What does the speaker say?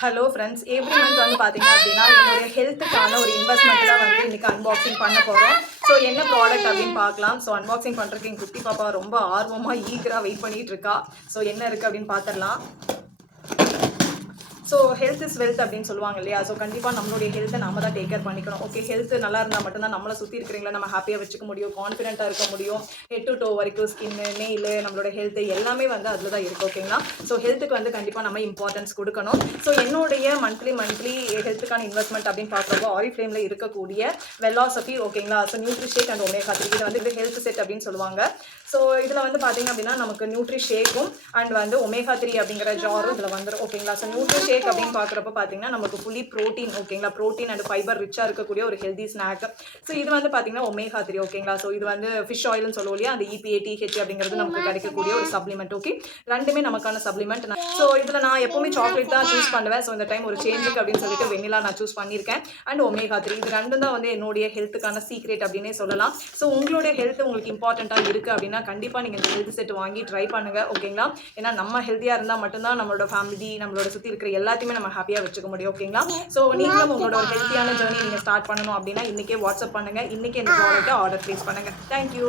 Hello friends, every month வந்து பார்த்தீங்க அப்படின்னா என்னுடைய ஹெல்த்துக்கான ஒரு இன்வெஸ்ட்மெண்ட் தான் வந்து இன்னைக்கு அன்பாக்சிங் பண்ண போகிறோம். ஸோ என்ன ப்ராடக்ட் அப்படின்னு பார்க்கலாம். ஸோ அன்பாக்சிங் பண்ணுறதுக்கு எங்கள் குட்டி பாப்பா ரொம்ப ஆர்வமாக ஈகராக வெயிட் பண்ணிட்டு இருக்கா. ஸோ என்ன இருக்குது அப்படின்னு பார்த்துடலாம். ஸோ ஹெல்த் இஸ் வெல்த் அப்படின்னு சொல்லுவாங்க இல்லையா. ஸோ கண்டிப்பாக நம்மளுடைய ஹெல்த்தை நம்ம தான் டேக் கேர் பண்ணிக்கணும். ஓகே, ஹெல்த் நல்லா இருந்தால் மட்டும்தான் நம்மளை சுற்றி இருக்கிறீங்களா நம்ம ஹாப்பியாக வச்சுக்க முடியும், கான்ஃபிடென்ட்டாக இருக்க முடியும். ஹெட் டு டோ வரைக்கும் ஸ்கின்னு, நெயில், நம்மளோட ஹெல்த்து எல்லாமே வந்து அதில் தான் இருக்குது. ஓகேங்களா. ஸோ ஹெல்த்துக்கு வந்து கண்டிப்பாக நம்ம இம்பார்ட்டன்ஸ் கொடுக்கணும். ஸோ என்னுடைய மந்த்லி ஹெல்த்துக்கான இன்வெஸ்ட்மெண்ட் அப்படின்னு பார்க்குறப்போ ஆரிஃப்ளேமில் இருக்கக்கூடிய வெலாசபி, ஓகேங்களா. So nutri shake and omega 3 இது வந்து இது ஹெல்த் செட் அப்படின்னு சொல்லுவாங்க. ஸோ இதில் வந்து பார்த்தீங்க அப்படின்னா நமக்கு நியூட்ரி ஷேக்கும் அண்ட் வந்து ஒமேகா 3 அப்படிங்கிற ஜாரும் இதில் வந்துடும். ஓகேங்களா. ஸோ நியூட்ரி ஷேக் அப்படின்னு பார்க்குறப்ப பார்த்தீங்கன்னா நமக்கு ஃபுல்லி ப்ரோட்டீன், ஓகேங்களா. ப்ரோட்டீன் அண்ட் ஃபைபர் ரிச்சாக இருக்கக்கூடிய ஒரு ஹெல்தி ஸ்நாக். ஸோ இது வந்து பார்த்தீங்கன்னா ஒமேகா 3, ஓகேங்களா. ஸோ இது வந்து ஃபிஷ் ஆயில்னு சொல்லுவோம் இல்லையா, அந்த EPA TH அப்படிங்கிறது நமக்கு கிடைக்கக்கூடிய ஒரு சப்ளிமெண்ட். ஓகே, ரெண்டுமே நமக்கான சப்ளிமெண்ட். ஸோ இதில் நான் எப்பவுமே சாக்லேட் தான் சூஸ் பண்ணுவேன். ஸோ இந்த டைம் ஒரு சேஞ்சுக்கு அப்படின்னு சொல்லிட்டு வெண்ணிலா நான் சூஸ் பண்ணியிருக்கேன். அண்ட் ஒமேகா 3 இது ரெண்டும் தான் வந்து என்னுடைய ஹெல்த்துக்கான சீக்ரெட் அப்படின்னே சொல்லலாம். ஸோ உங்களுடைய ஹெல்த் உங்களுக்கு இம்பார்ட்டண்ட்டாக இருக்குது அப்படின்னா கண்டிப்பாக நீங்கள் இந்த ஹெல்த் செட் வாங்கி ட்ரை பண்ணுங்கள். ஓகேங்களா. ஏன்னா நம்ம ஹெல்த்தியாக இருந்தால் மட்டும்தான் நம்மளோட ஃபேமிலி, நம்மளோட சுற்றி இருக்கிற எல்லாத்தையுமே நம்ம ஹாப்பியாக வச்சுக்க முடியும். ஓகேங்களா. ஸோ நீங்களும் உங்களோட ஒரு ஹெல்த்தியான ஜேர்னி நீங்கள் ஸ்டார்ட் பண்ணணும் அப்படின்னா இன்றைக்கே வாட்ஸ்அப் பண்ணுங்கள். இன்றைக்கி இந்த ப்ராடக்ட்டை ஆர்டர் ப்ளேஸ் பண்ணுங்கள். தேங்க்யூ.